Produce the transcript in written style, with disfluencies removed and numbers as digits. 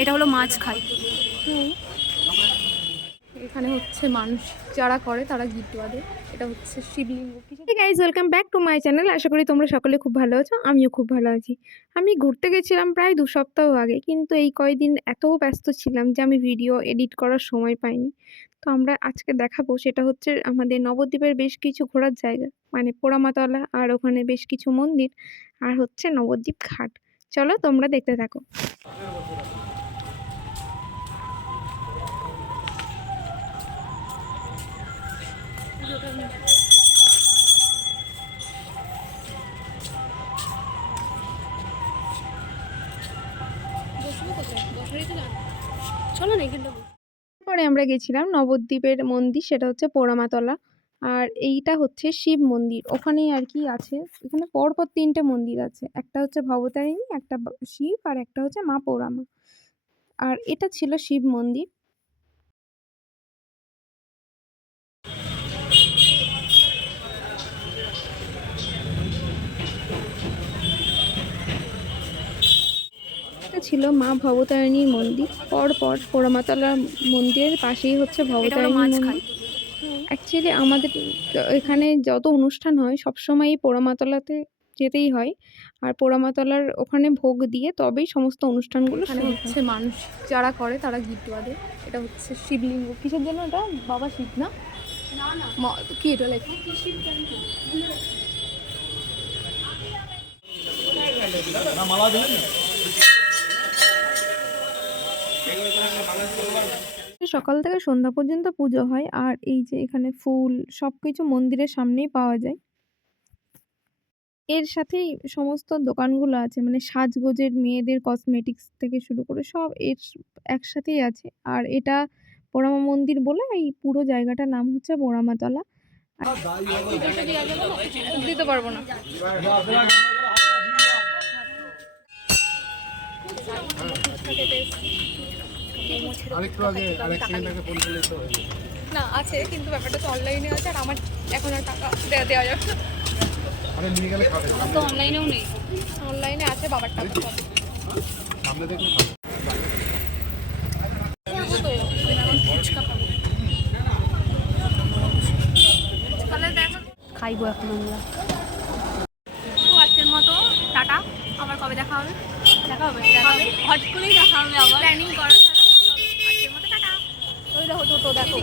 এটা হলো মাছ খাই। এখানে হচ্ছে মানুষ যারা করে তারা গিট বাঁধে। এটা হচ্ছে শিবলিঙ্গ। Hey guys, welcome back to my channel. আশা করি তোমরা সকলে খুব ভালো আছো, আমিও খুব ভালো আছি। আমি ঘুরতে গেছিলাম প্রায় 2 সপ্তাহ আগে, কিন্তু এই কয়দিন এত ব্যস্ত ছিলাম যে আমি ভিডিও এডিট করার সময় পাইনি। তো আমরা আজকে দেখাবো সেটা হচ্ছে আমাদের নবদ্বীপের বেশ কিছু ঘোরার জায়গা, মানে পোড়ামাতলা, আর ওখানে বেশ কিছু মন্দির, আর হচ্ছে নবদ্বীপ ঘাট। চলো তোমরা দেখতে থাকো। চলো না এখানটা। পরে আমরা গেছিলাম নবদ্বীপের মন্দির, সেটা হচ্ছে পোড়ামাতলা। আর এইটা হচ্ছে শিব মন্দির, ওখানেই আর কি আছে। এখানে পরপর 3টে মন্দির আছে, একটা হচ্ছে ভবতারিণী, একটা শিব, আর একটা হচ্ছে মা পোড়ামা। আর এটা ছিল শিব মন্দির। এটা ছিল মা ভবতারিণীর মন্দির। পরপর পোড়ামাতলা মন্দিরের পাশেই হচ্ছে এটা হলো ভবতারিণী মাছ মন্দির। খাই। অ্যাকচুয়ালি আমাদের এখানে যত অনুষ্ঠান হয় সবসময়ই পোড়ামাতলাতে যেতেই হয়। আর পোড়ামাতলার ওখানে ভোগ দিয়ে তবেই সমস্ত অনুষ্ঠানগুলো এখানে শুরু হচ্ছে হয়। মানুষ যারা করে তারা গিট বাঁধে। এটা হচ্ছে শিবলিঙ্গ। কিসের জন্য এটা? বাবা শিব না? কি এটা লেখা? সকাল থেকে সন্ধ্যা পর্যন্ত পুজো হয়। আর এই যে এখানে ফুল সবকিছু মন্দিরের সামনেই পাওয়া যায়। এর সাথেই সমস্ত দোকানগুলো আছে, মানে সাজগোজের মেয়েদের কসমেটিক্স থেকে শুরু করে সব এর একসাথেই আছে। আর এটা পোড়ামা মন্দির বলে এই পুরো জায়গাটার নাম হচ্ছে পোড়ামাতলা। দিতে পারবো না। আরেকটু আগে আরেক সেকেন্ড আগে ফোন করলে তো হয়ে যেত। না আছে, কিন্তু ব্যাপারটা তো অনলাইনে আছে, আর আমার এখন আর টাকা দেওয়া যাবে না। আরে নিয়ে গেলে খাবে আমার তো অনলাইনেও নেই। অনলাইনে আছে বাবার টাকা। সামনে দেখলে খাবে। করবো তো, এখন ফুচকা খাবো। তাহলে দেখো খাইবো এখন আমরা। তো আজকের মতো টাটা। আবার কবে দেখা হবে? দেখা হবে, হট করেই দেখা হবে আবার, প্ল্যানিং করা ছাড়া। আজকের মতো টাটা। ওই দেখো তো দেখো।